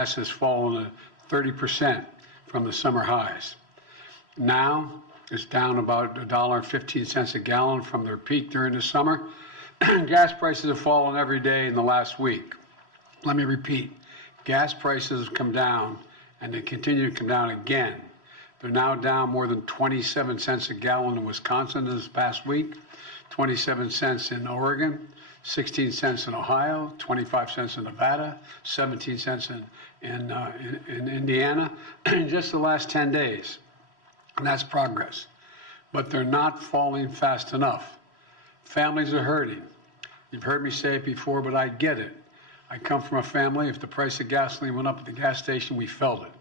has fallen 30% from the summer highs. Now it's down about $1.15 a gallon from their peak during the summer. Gas prices have fallen every day in the last week. Let me repeat, gas prices have come down and they continue to come down again. They're now down more than 27 cents a gallon in Wisconsin this past week, 27 cents in Oregon, 16 cents in Ohio, 25 cents in Nevada, 17 cents in Indiana in just the last 10 days. And that's progress. But they're not falling fast enough. Families are hurting. You've heard me say it before, but I get it. I come from a family, if the price of gasoline went up at the gas station, we felt it.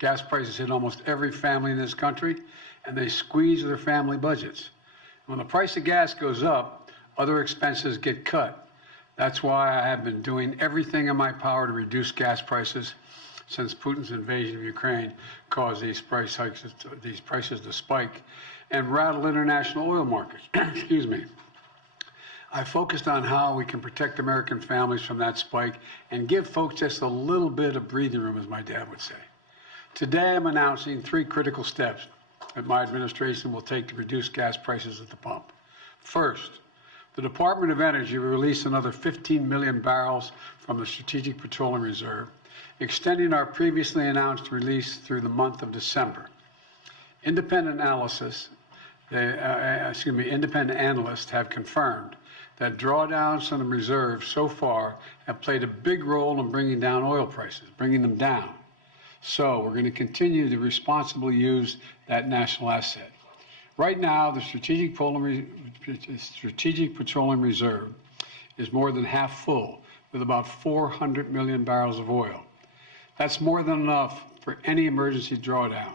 Gas prices hit almost every family in this country, and they squeeze their family budgets. When the price of gas goes up, other expenses get cut. That's why I have been doing everything in my power to reduce gas prices since Putin's invasion of Ukraine caused these prices to spike and rattle international oil markets. Excuse me. I focused on how we can protect American families from that spike and give folks just a little bit of breathing room, as my dad would say. Today, I'm announcing 3 critical steps that my administration will take to reduce gas prices at the pump. First, the Department of Energy will release another 15 million barrels from the Strategic Petroleum Reserve, extending our previously announced release through the month of December. Independent analysts have confirmed that drawdowns from the reserve so far have played a big role in bringing down oil prices, bringing them down. So we're going to continue to responsibly use that national asset. Right now, the Strategic Petroleum Reserve is more than half full, with about 400 million barrels of oil. That's more than enough for any emergency drawdown.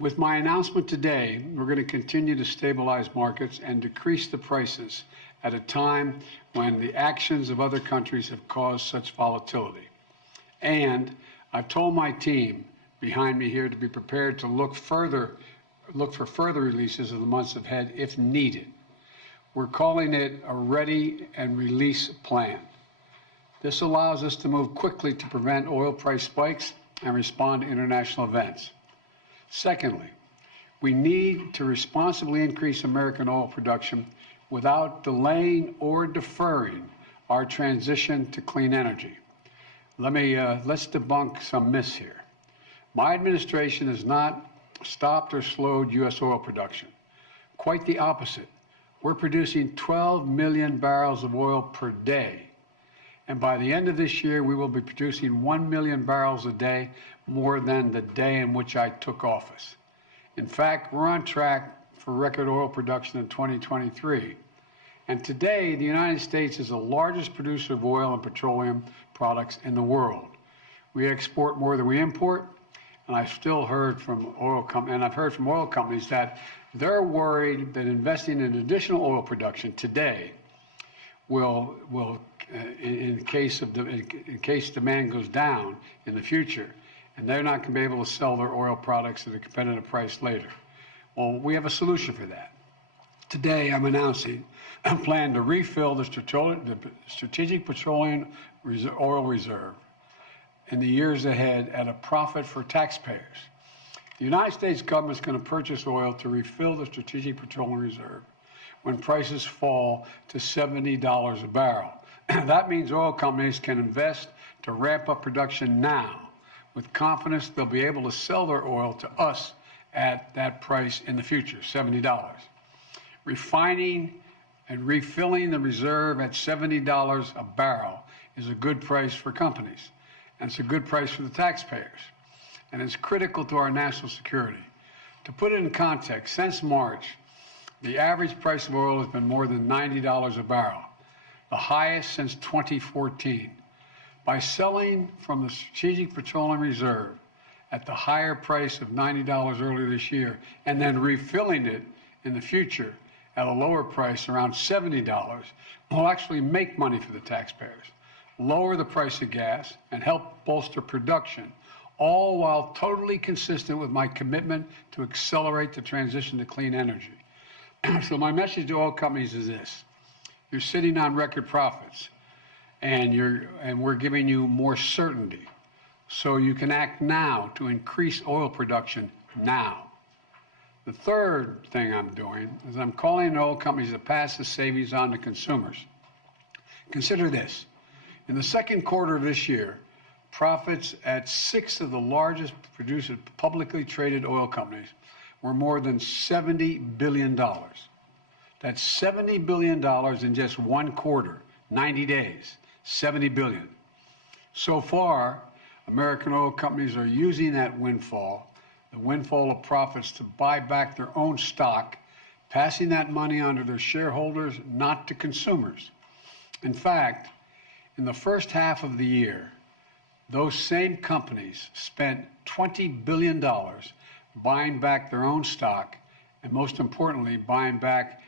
With my announcement today, we're going to continue to stabilize markets and decrease the prices at a time when the actions of other countries have caused such volatility. And I've told my team behind me here to be prepared to look for further releases in the months ahead if needed. We're calling it a ready and release plan. This allows us to move quickly to prevent oil price spikes and respond to international events. Secondly, we need to responsibly increase American oil production without delaying or deferring our transition to clean energy. Let's debunk some myths here. My administration has not stopped or slowed U.S. oil production. Quite the opposite. We're producing 12 million barrels of oil per day. And by the end of this year, we will be producing 1 million barrels a day, more than the day in which I took office. In fact, we're on track for record oil production in 2023. And today, the United States is the largest producer of oil and petroleum products in the world. We export more than we import, and I've heard from oil companies that they're worried that investing in additional oil production today will in case demand goes down in the future, and they're not going to be able to sell their oil products at a competitive price later. Well, we have a solution for that. Today, I'm announcing a plan to refill the Strategic Petroleum Oil Reserve in the years ahead at a profit for taxpayers. The United States government is going to purchase oil to refill the Strategic Petroleum Reserve when prices fall to $70 a barrel. That means oil companies can invest to ramp up production now with confidence they'll be able to sell their oil to us at that price in the future, $70. Refining and refilling the reserve at $70 a barrel is a good price for companies, and it's a good price for the taxpayers, and it's critical to our national security. To put it in context, since March, the average price of oil has been more than $90 a barrel, the highest since 2014. By selling from the Strategic Petroleum Reserve at the higher price of $90 earlier this year, and then refilling it in the future at a lower price around $70, we'll actually make money for the taxpayers, lower the price of gas, and help bolster production, all while totally consistent with my commitment to accelerate the transition to clean energy. So my message to oil companies is this: you're sitting on record profits, and we're giving you more certainty. So you can act now to increase oil production now. The third thing I'm doing is I'm calling on oil companies to pass the savings on to consumers. Consider this. In the second quarter of this year, profits at 6 of the largest producers, publicly traded oil companies were more than $70 billion. That's $70 billion in just one quarter, 90 days, $70 billion. So far, American oil companies are using that windfall, the windfall of profits, to buy back their own stock, passing that money on to their shareholders, not to consumers. In fact, in the first half of the year, those same companies spent $20 billion buying back their own stock, and most importantly, buying back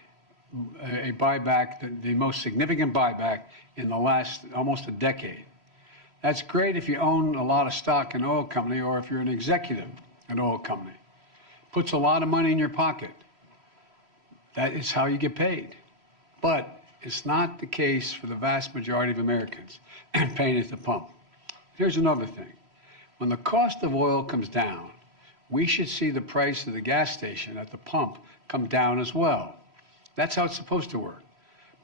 the most significant buyback in the last almost a decade. That's great if you own a lot of stock in an oil company, or if you're an executive in an oil company. Puts a lot of money in your pocket. That is how you get paid. But it's not the case for the vast majority of Americans paying at the pump. Here's another thing. When the cost of oil comes down, we should see the price of the gas station at the pump come down as well. That's how it's supposed to work.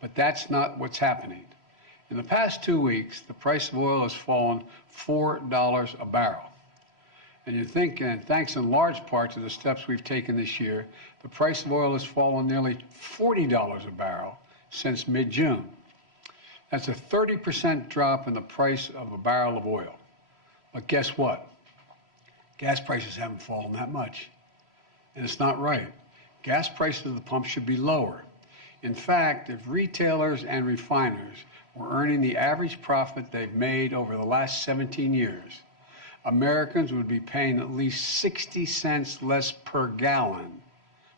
But that's not what's happening. In the past 2 weeks, the price of oil has fallen $4 a barrel. And you think, and thanks in large part to the steps we've taken this year, the price of oil has fallen nearly $40 a barrel since mid-June. That's a 30% drop in the price of a barrel of oil. But guess what? Gas prices haven't fallen that much. And it's not right. Gas prices at the pump should be lower. In fact, if retailers and refiners were earning the average profit they've made over the last 17 years, Americans would be paying at least 60 cents less per gallon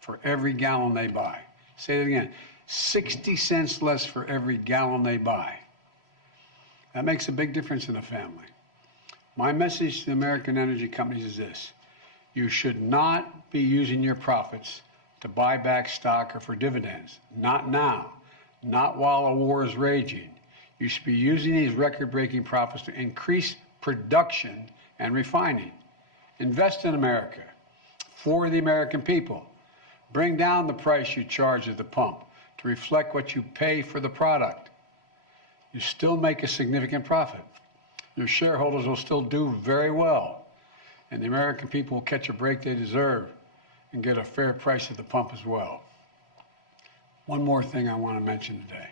for every gallon they buy. Say it again, 60 cents less for every gallon they buy. That makes a big difference in a family. My message to the American energy companies is this: you should not be using your profits to buy back stock or for dividends. Not now. Not while a war is raging. You should be using these record-breaking profits to increase production and refining. Invest in America for the American people. Bring down the price you charge at the pump to reflect what you pay for the product. You still make a significant profit. Your shareholders will still do very well, and the American people will catch a break they deserve and get a fair price at the pump as well. One more thing I want to mention today.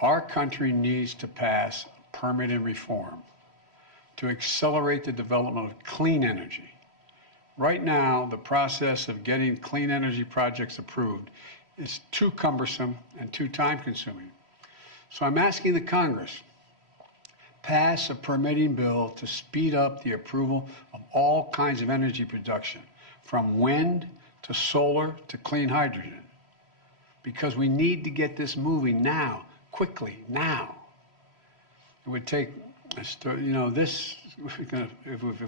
Our country needs to pass permitting reform to accelerate the development of clean energy. Right now, the process of getting clean energy projects approved is too cumbersome and too time-consuming. So I'm asking the Congress, pass a permitting bill to speed up the approval of all kinds of energy production, from wind to solar to clean hydrogen, because we need to get this moving now, quickly, now. It would take, if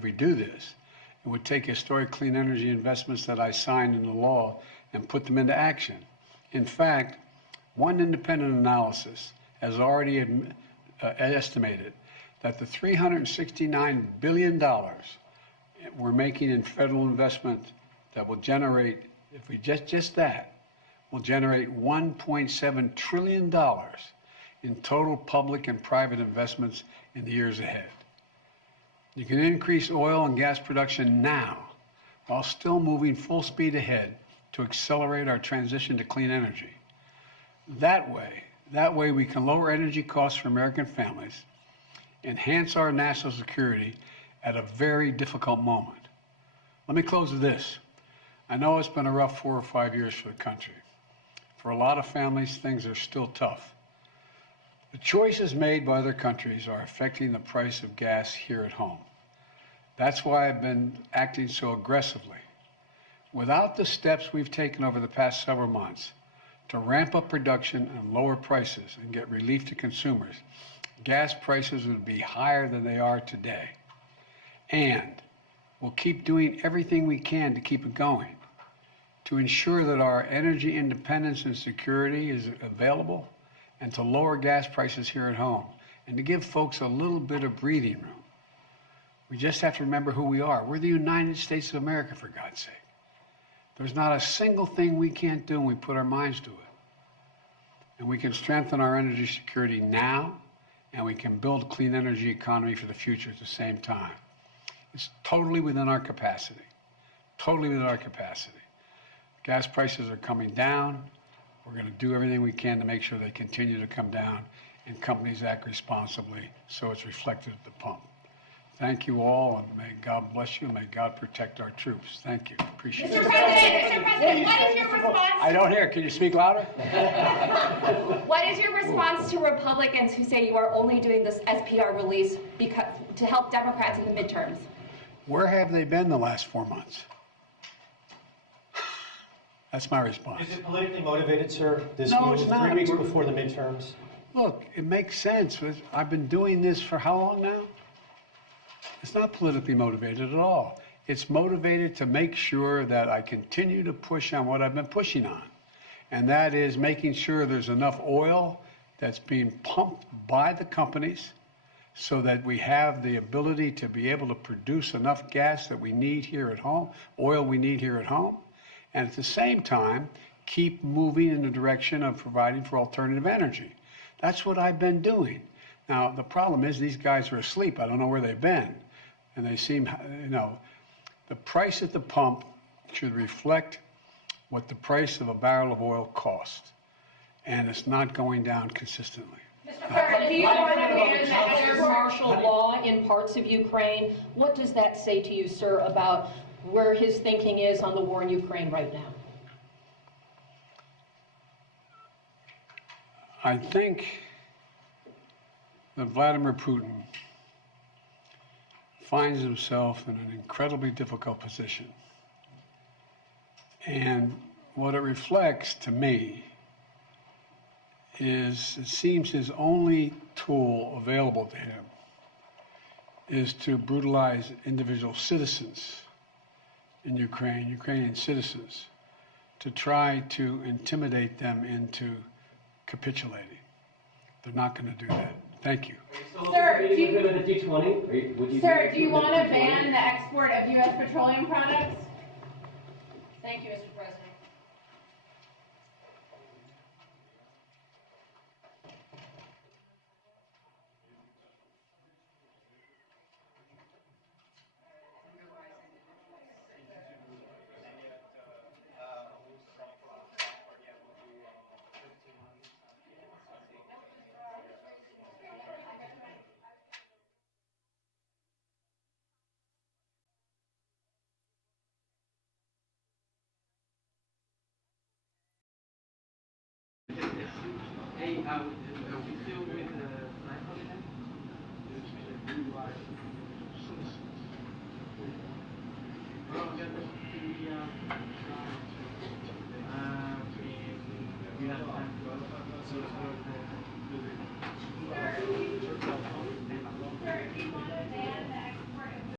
we do this, it would take historic clean energy investments that I signed into law and put them into action. In fact, one independent analysis has already estimated that the $369 billion we're making in federal investment that will generate, if we just that, will generate $1.7 trillion in total public and private investments in the years ahead. You can increase oil and gas production now while still moving full speed ahead to accelerate our transition to clean energy. That way we can lower energy costs for American families, enhance our national security at a very difficult moment. Let me close with this. I know it's been a rough 4 or 5 years for the country. For a lot of families, things are still tough. The choices made by other countries are affecting the price of gas here at home. That's why I've been acting so aggressively. Without the steps we've taken over the past several months to ramp up production and lower prices and get relief to consumers, gas prices would be higher than they are today. And we'll keep doing everything we can to keep it going, to ensure that our energy independence and security is available, and to lower gas prices here at home, and to give folks a little bit of breathing room. We just have to remember who we are. We're the United States of America, for God's sake. There's not a single thing we can't do when we put our minds to it. And we can strengthen our energy security now, and we can build a clean energy economy for the future at the same time. It's totally within our capacity. Totally within our capacity. Gas prices are coming down. We're going to do everything we can to make sure they continue to come down, and companies act responsibly so it's reflected at the pump. Thank you all, and may God bless you, and may God protect our troops. Thank you. Appreciate it. Mr. President, what is your response? I don't hear. Can you speak louder? What is your response to Republicans who say you are only doing this SPR release because to help Democrats in the midterms? Where have they been the last 4 months? That's my response. Is it politically motivated, sir? This No, move it's not. 3 weeks before the midterms? Look, it makes sense. I've been doing this for how long now? It's not politically motivated at all. It's motivated to make sure that I continue to push on what I've been pushing on. And that is making sure there's enough oil that's being pumped by the companies so that we have the ability to be able to produce enough gas that we need here at home, oil we need here at home, and at the same time, keep moving in the direction of providing for alternative energy. That's what I've been doing. Now, the problem is these guys are asleep. I don't know where they've been. And they seem, you know, the price at the pump should reflect what the price of a barrel of oil costs. And it's not going down consistently. Mr. President, do you understand that there's martial law in parts of Ukraine? What does that say to you, sir, about where his thinking is on the war in Ukraine right now? I think that Vladimir Putin finds himself in an incredibly difficult position. And what it reflects to me is it seems his only tool available to him is to brutalize individual citizens in Ukraine, Ukrainian citizens, to try to intimidate them into capitulating. They're not going to do that. Thank you. Sir, do you want to ban the export of U.S. petroleum products? Thank you, Mr. President. Hey, are we still with the flag holiday? Well, we have time to go. So let's go to